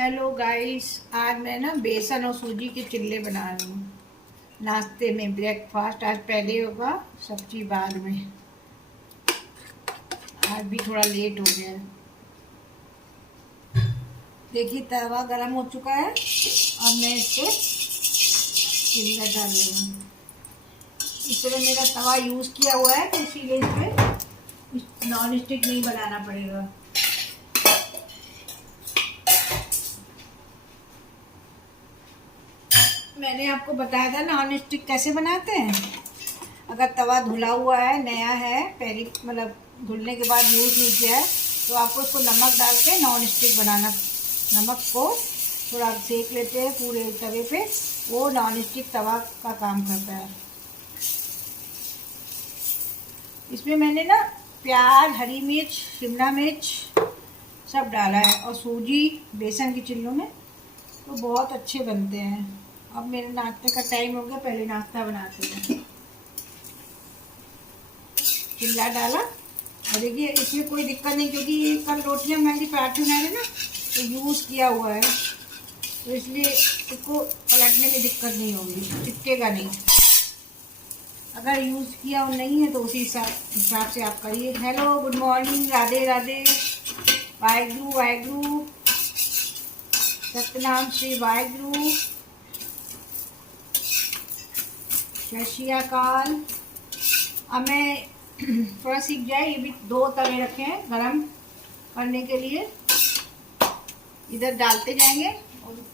Hello guys, आज मैं ना बेसन और सूजी के चिल्ले बना रही हूँ। नाश्ते में ब्रेकफास्ट आज पहले होगा, सब्जी बाद में। आज भी थोड़ा लेट हो गया है। देखिए तवा गरम हो चुका है। अब मैं इसको चिल्ला डाल रही हूँ। इस तरह मेरा तवा यूज़ किया हुआ है तो इसीलिए इस पर नॉन स्टिक नहीं बनाना पड़ेगा। मैंने आपको बताया था नॉन स्टिक कैसे बनाते हैं। अगर तवा धुला हुआ है, नया है, पहली मतलब धुलने के बाद यूज़ नहीं किया है, तो आपको इसको नमक डाल के नॉन स्टिक बनाना। नमक को थोड़ा सेक लेते हैं पूरे तवे पे, वो नॉन स्टिक तवा का काम करता है। इसमें मैंने ना प्याज, हरी मिर्च, शिमला मिर्च सब डाला है और सूजी बेसन के चिल्लों में तो बहुत अच्छे बनते हैं। अब मेरे नाश्ते का टाइम हो गया, पहले नाश्ता बनाते हैं। चिल्ला डाला और देखिए इसमें कोई दिक्कत नहीं, क्योंकि कल रोटियां मैंने पराठे बनाए ना तो यूज़ किया हुआ है, तो इसलिए इसको पलटने में दिक्कत नहीं होगी, चिपकेगा नहीं। अगर यूज़ किया और नहीं है तो उसी हिसाब से आप करिए। Hello, good morning, Radhe Radhe, Waheguru Waheguru, Satnam Shri Waheguru, जय श्री अकाल। अब मैं थोड़ा सीख जाए, ये भी 2 तवे रखे हैं गरम करने के लिए। इधर डालते जाएंगे और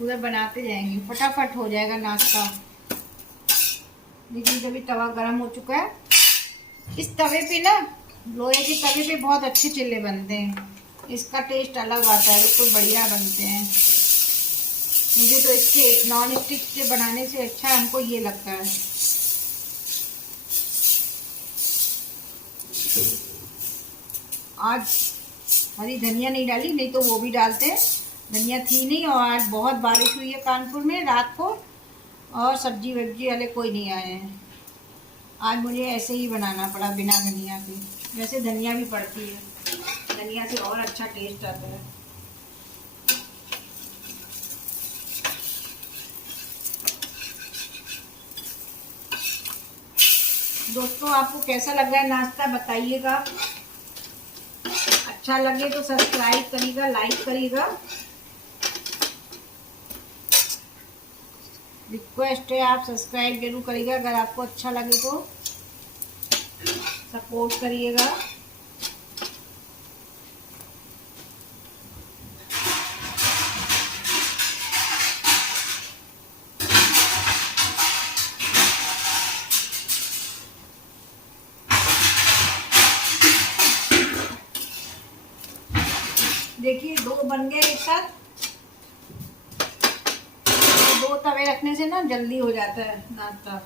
उधर बनाते जाएंगे, फटाफट हो जाएगा नाश्ता। देखिए जब तवा गरम हो चुका है, इस तवे पे ना, लोहे के तवे पे बहुत अच्छे चिल्ले बनते हैं। इसका टेस्ट अलग आता है, बिल्कुल बढ़िया बनते हैं। मुझे तो इसके नॉन स्टिक से बनाने से अच्छा हमको ये लगता है। आज हरी धनिया नहीं डाली, नहीं तो वो भी डालते हैं। धनिया थी नहीं और आज बहुत बारिश हुई है कानपुर में रात को, और सब्जी वब्जी वाले कोई नहीं आए हैं। आज मुझे ऐसे ही बनाना पड़ा बिना धनिया के। वैसे धनिया भी पड़ती है, धनिया से और अच्छा टेस्ट आता है। दोस्तों, आपको कैसा लग रहा है नाश्ता बताइएगा। अच्छा लगे तो सब्सक्राइब करिएगा, लाइक करिएगा। रिक्वेस्ट है, आप सब्सक्राइब जरूर करिएगा। अगर आपको अच्छा लगे तो सपोर्ट करिएगा। देखिए 2 बन गए एक साथ। 2 तवे रखने से ना जल्दी हो जाता है नाश्ता,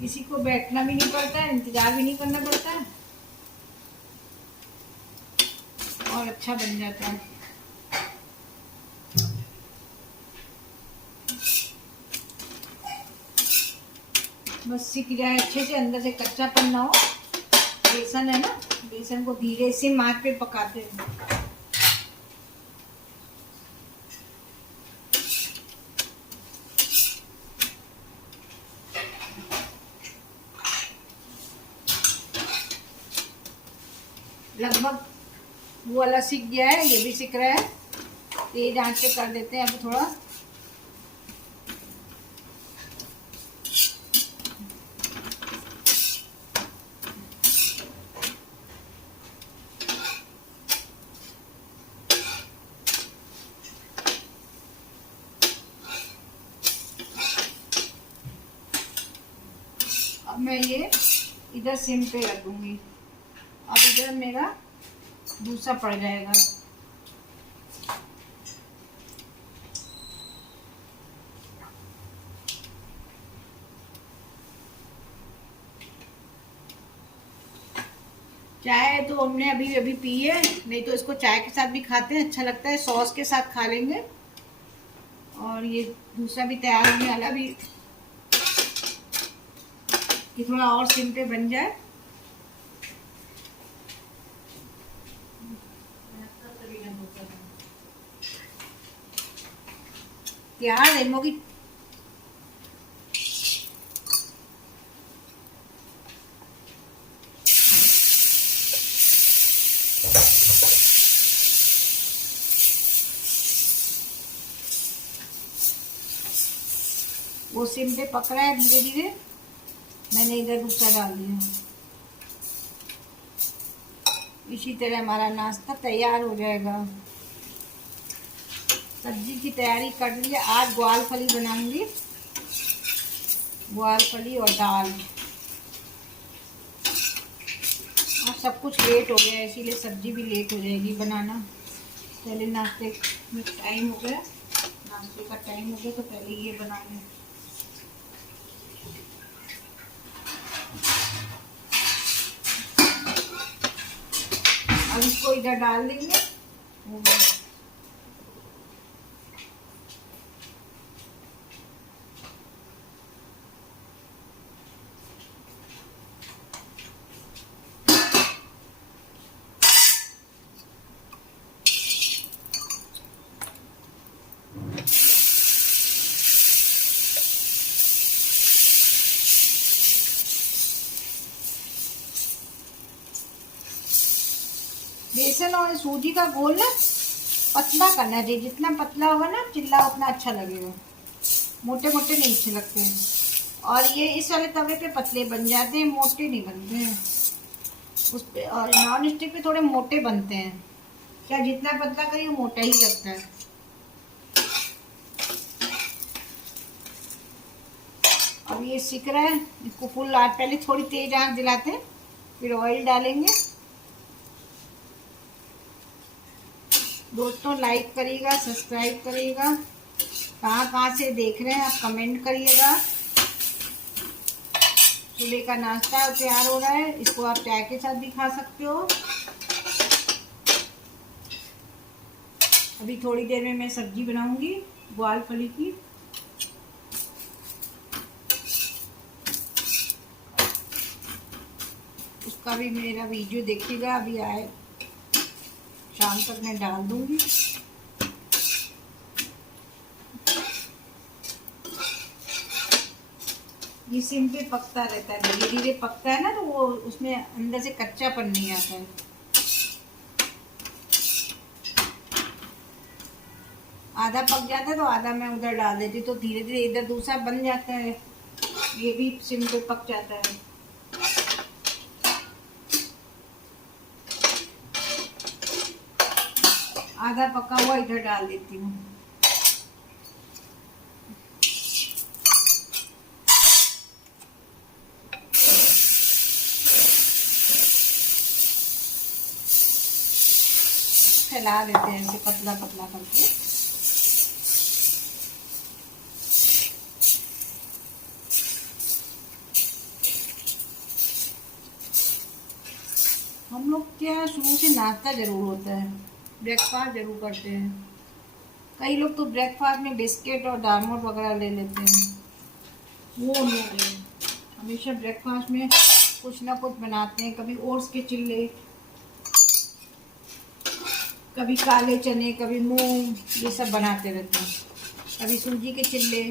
किसी को बैठना भी नहीं पड़ता है, इंतजार भी नहीं करना पड़ता है और अच्छा बन जाता है। बस सीख जाए अच्छे से, अंदर से कच्चापन ना हो। बेसन है ना, बेसन को धीरे से आंच पे पकाते हैं। लगभग वो वाला सीख गया है, ये भी सीख रहा है। तेज आंच पे कर देते हैं अभी थोड़ा। अब मैं ये इधर सिम पे रख दूंगी। अब इधर मेरा दूसरा पड़ जाएगा। चाय तो हमने अभी अभी पी है, नहीं तो इसको चाय के साथ भी खाते हैं, अच्छा लगता है। सॉस के साथ खा लेंगे। और ये दूसरा भी तैयार होने वाला, भी कि थोड़ा और सिम पे बन जाए। तैयार है मोगी। वो सिम पे पक रहा है धीरे धीरे। मैंने इधर दूसरा डाल दिया। इसी तरह हमारा नाश्ता तैयार हो जाएगा। सब्जी की तैयारी कर ली है। आज ग्वाल फली बनाऊंगी, ग्वाल फली और दाल। आज सब कुछ लेट हो गया है, इसीलिए सब्जी भी लेट हो जाएगी बनाना। पहले नाश्ते में टाइम हो गया, नाश्ते का टाइम हो गया तो पहले ये बना लें। अब इसको इधर डाल देंगे। बेसन और सूजी का घोल ना पतला करना चाहिए। जितना पतला होगा ना चिल्ला उतना अच्छा लगेगा। मोटे मोटे नहीं अच्छे लगते हैं। और ये इस वाले तवे पे पतले बन जाते हैं, मोटे नहीं बनते हैं। उस पे और नॉन स्टिक पे थोड़े मोटे बनते हैं। क्या जितना पतला करिए मोटा ही लगता है। अब ये सिक रहा है, इसको फुल आँच, पहले थोड़ी तेज आँच दिलाते हैं, फिर ऑयल डालेंगे। दोस्तों लाइक करिएगा, सब्सक्राइब करिएगा। कहाँ से देख रहे हैं आप कमेंट करिएगा। सुबह का नाश्ता तैयार हो रहा है। इसको आप चाय के साथ भी खा सकते हो। अभी थोड़ी देर में मैं सब्जी बनाऊंगी ग्वाल फली की। उसका भी मेरा वीडियो देखिएगा, अभी आए शाम तक मैं डाल दूंगी। ये सिम पे पकता रहता है, धीरे धीरे पकता है ना, तो वो उसमें अंदर से कच्चापन नहीं आता है। आधा पक जाता है तो आधा मैं उधर डाल देती, तो धीरे धीरे इधर दूसरा बन जाता है, ये भी सिम पे पक जाता है। आधा पका हुआ इधर डाल देती हूँ। फैला देते हैं ऐसे पतला पतला करके। हम लोग क्या शुरू से नाश्ता जरूर होता है, ब्रेकफास्ट जरूर करते हैं। कई लोग तो ब्रेकफास्ट में बिस्किट और दालमोट वगैरह ले लेते हैं, वो नहीं है। हमेशा ब्रेकफास्ट में कुछ ना कुछ बनाते हैं। कभी ओट्स के चिल्ले, कभी काले चने, कभी मूंग, ये सब बनाते रहते हैं। कभी सूजी के चिल्ले।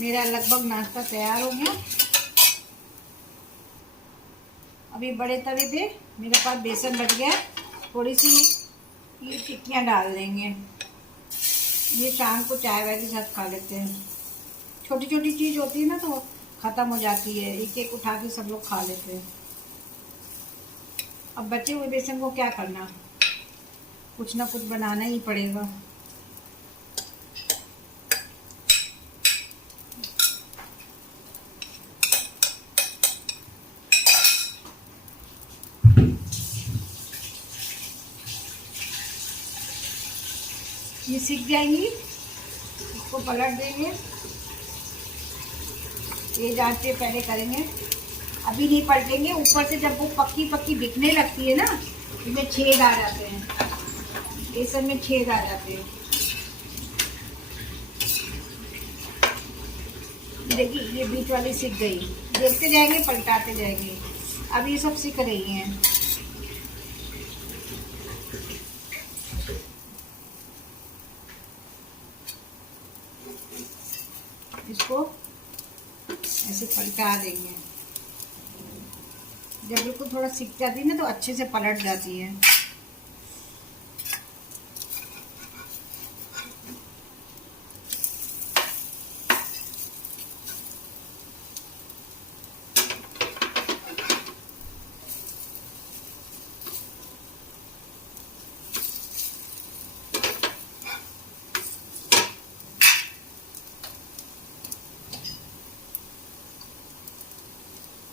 मेरा लगभग नाश्ता तैयार हो गया। अभी बड़े तवे पे मेरे पास बेसन बच गया, थोड़ी सी ये टिक्कियाँ डाल देंगे। ये शाम को चाय वाय के साथ खा लेते हैं। छोटी छोटी चीज़ होती है ना तो ख़त्म हो जाती है, एक एक उठा के सब लोग खा लेते हैं। अब बचे हुए बेसन को क्या करना, कुछ ना कुछ बनाना ही पड़ेगा। ये सीख जाएंगी, इसको पलट देंगे। तेज आंच पे पहले करेंगे, अभी नहीं पलटेंगे। ऊपर से जब वो पक्की पक्की दिखने लगती है ना, इसमें छेद आ जाते हैं, बेसन में छेद आ जाते हैं। देखिए ये बीच वाली सीख गई, देखते जाएंगे पलटाते जाएंगे। अब ये सब सीख रही हैं। इसको ऐसे पलटा देंगे। जब बिल्कुल थोड़ा सिक जाती है ना तो अच्छे से पलट जाती है।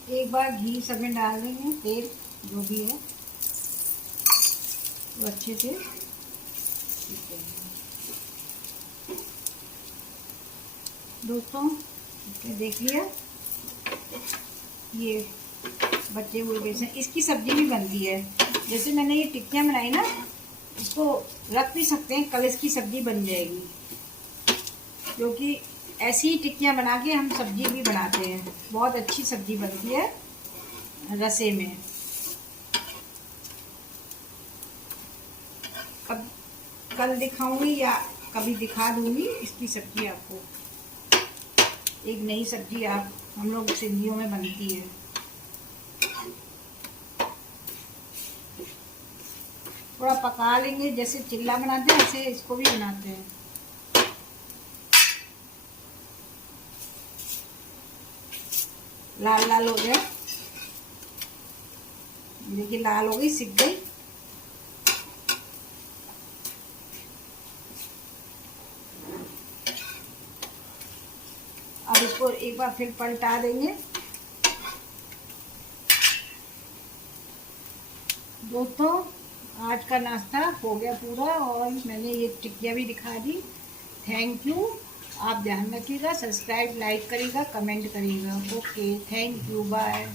एक बार घी सब में डाल देंगे, तेल जो भी है तो अच्छे से दोस्तों देख लिया, ये बचे हुए बेसन, इसकी सब्जी भी बनती है। जैसे मैंने ये टिक्कियाँ बनाई ना, इसको रख भी सकते हैं, कल इसकी सब्जी बन जाएगी। क्योंकि ऐसी ही टिक्कियाँ बना के हम सब्जी भी बनाते हैं, बहुत अच्छी सब्जी बनती है रसे में। कल दिखाऊंगी या कभी दिखा दूंगी इसकी सब्जी आपको। एक नई सब्जी आप हम लोग सिंधियों में बनती है। थोड़ा पका लेंगे, जैसे चिल्ला बनाते हैं ऐसे इसको भी बनाते हैं। लाल लाल हो गया, देखिए लाल हो गई, सिक गई। अब इसको एक बार फिर पलटा देंगे। दोस्तों आज का नाश्ता हो गया पूरा और मैंने ये टिक्कियाँ भी दिखा दी। Thank you. आप ध्यान रखिएगा, सब्सक्राइब, लाइक करिएगा, कमेंट करिएगा। Okay, thank you, bye.